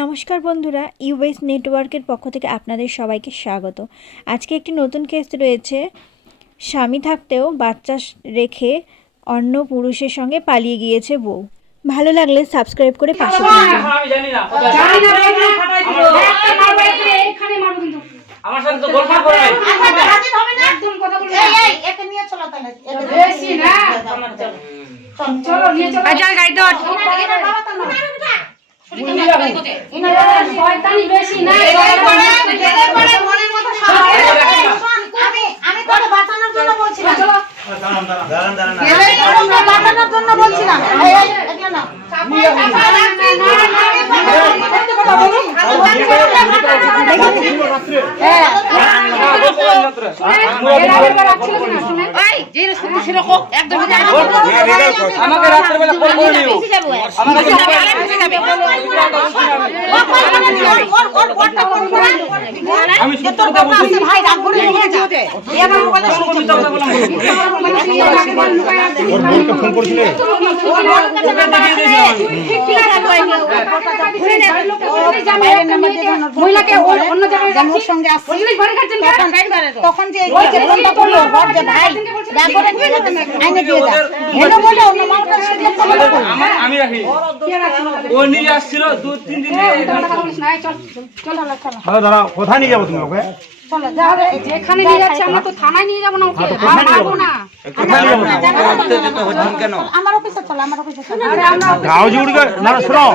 নমস্কার বন্ধুরা, ইউএস নেটওয়ার্কের পক্ষ থেকে আপনাদের সবাইকে স্বাগত। আজকে একটি নতুন কেস রয়েছে। স্বামী থাকতেও বাচ্চা রেখে অন্য পুরুষের সঙ্গে পালিয়ে গিয়েছে বউ। ভালো লাগলে সাবস্ক্রাইব করে পাশে থাকবেন। আমি জানি না আমার সাথে তো গল্প করে নাই। একদম কথা বলবি এই একে নিয়ে চলো তাহলে বেশি না চলো নিয়ে চলো আচ্ছা গাড়ি তো শয়তানি বেশি না মনের মতো আমি তোকে বাঁচানোর জন্য বলছিলাম। চলো দাঁড়ান বাঁচানোর জন্য বলছিলাম। এই এটা না আমাকে রাত্রে বেলা কল করে নিও। আমি সত্য কথা বলছি ভাই রাগ করে নিয়ে যাও এবার মোবাইলে সত্য কথা বললাম। ওর ফোন করেছিলে মহিলাকে অন্য জায়গায় ওর সঙ্গে আসছে তখন যে ফোনটা করলো ঘর যে ভাই রাগ করে নিয়ে যেতে আইনে দিয়ে দাও হেলো বলে অন্য মালটা শুনে আমি রাখি ও নিয়ে আসছিল 2-3 দিন হ্যালো দাঁড়া, কোথায় নিয়ে যাবো তুমি ওকে? চলো যাও যেখানে নিয়ে যাচ্ছে আমরা তো থানায় নিয়ে যাব না ওকে কোথায় নিয়ে যাবো? কোথায় নিয়ে যাবো? কেন আমার অফিসে চলো আমার অফিসে চলো গাও জুড়ে না শোনো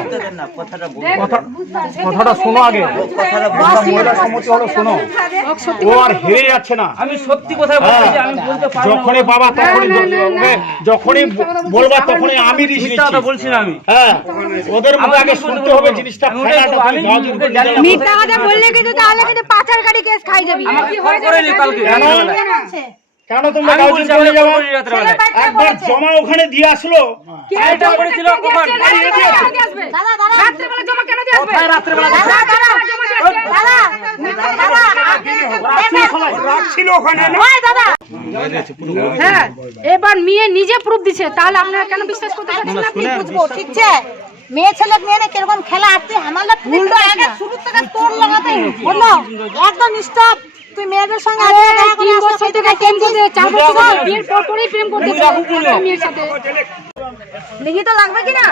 কথাটা শোনো আগে। মহিলা সম্মতি হলো শোনো, ও আর হেরে যাচ্ছে না। আমি সত্যি কথা বলছি। আমি বলতে পারবো না। যখনই বাবা তখনই ওকে, যখনই বলবা তখনই আমি রিস্ক মিথ্যা কথা নিচ্ছি। বলছি না আমি। হ্যাঁ, ওদের মুখে আগে শুনতে হবে জিনিসটা। আমি জানি না। মিথ্যা কথা বললে কিন্তু তাহলে কিন্তু পাচার গাড়ি কেস খাই যাবি আমাকে কল করেনি কালকে। কেন তোমরা আমি গাও বলছি জুড়ে আমি যাবো? কল করিনি রাত্রে বেলা। একবার জমা ওখানে দিয়ে আসলো। এটা করেছিল কখন? দাদা দাদা রাত্রে বেলা জমা কেন দিয়ে আসবে কোথায় রাত্রে বেলা? দাদা দাদা রাখছিল ওখানে না? ওই দাদা হ্যাঁ, এবার মেয়ে নিজে প্রুফ দিছে, তাহলে আপনারা কেন বিশ্বাস করতে পারছেন না? কি বুঝবো ঠিক আছে মেয়ে ছেলে মেয়ে কিরকম খেলা আর তুই আমাদের ফুলটা আগে শুরু থেকে তোর লাগাতে বললো একদম স্টপ। তুই মেয়েদের সঙ্গে আগে দেখা করে 3 বছর থেকে প্রেম করতে, 4 বছর বিয়ের পর পরই প্রেম করতেছে মেয়ের সাথে। লিখিত লাগবে কিনা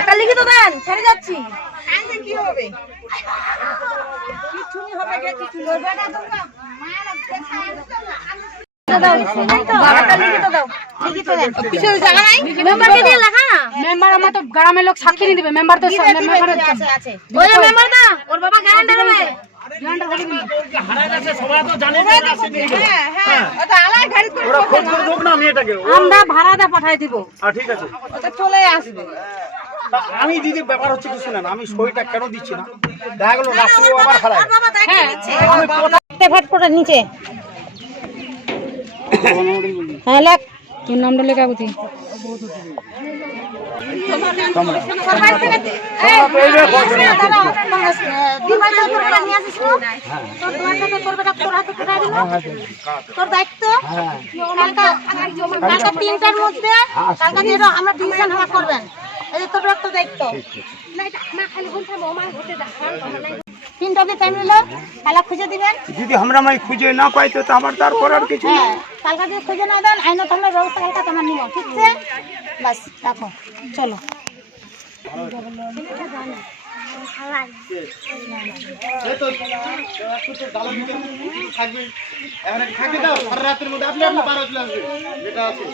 একটা লিখিত দেন ছেড়ে যাচ্ছি কি হবে কিছু নি হবে গে কিছু লড়বে না তোমরা মেম্বার আমার তো গ্রামের লোক সাক্ষী নিয়ে দিবে। মেম্বার তো আমরা ভাড়াটা পাঠাই দিব ঠিক আছে, চলে আসবে আমি দিদি ব্যাপার হচ্ছে কি শুনেন, আমি সইটা কেন দিচ্ছি না, দেখা গেল রাত্রে আবার খারাপ। ভাট করে নিচে হ্যাঁ লেখ তোর নামটা লেখা বুঝি। তোর দায়িত্ব কালকে 3টার মধ্যে কালকে আমরা ডিসিশন হওয়া করবেন। এই তোর একটা দায়িত্ব 3টা অবধি টাইম নিল কালা খুঁজে দিবেন। যদি আমরা খুঁজে না পাই তো আমার তারপর আর কিছু না। হ্যাঁ কালকে যদি খুঁজে না দেন আইনত আমরা ব্যবস্থা কালকে তোমার নিব ঠিক আছে। বাস রাখো চলো রাতের মধ্যে আপনি আপনি 12 চলে আসবে যেটা আছে।